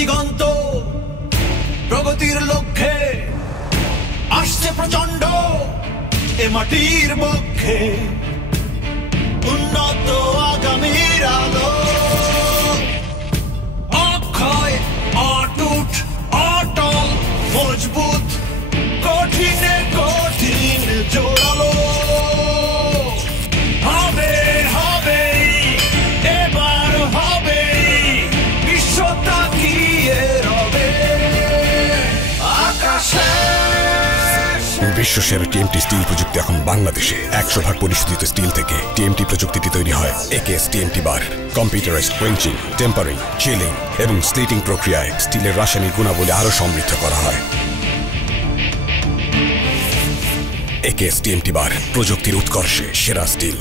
দিগন্ত প্রগতির লক্ষ্যে আসছে প্রচন্ড এ মাটির পক্ষে উন্নত আগামীর আলো অক্ষয় অটুট অটল মজবুত কঠিনে কঠিন জোরালো হবে হবে এবার হবে বিশ্ব তাকিয়ে রবে আকাশে। বিশ্বসেরা টিএমটি স্টিল প্রযুক্তি এখন বাংলাদেশে 100% পরিশোধিত স্টিল থেকে টিএমটি প্রযুক্তিটি তৈরি হয়। AKS TMT bar computerised quenching, tempering, chilling এবং স্লিটিং প্রক্রিয়ায় স্টিলের রাসায়নিক গুণাবলী আরো সমৃদ্ধ করা হয়। একেএস টিএমটি বার প্রযুক্তির উৎকর্ষে সেরা স্টিল।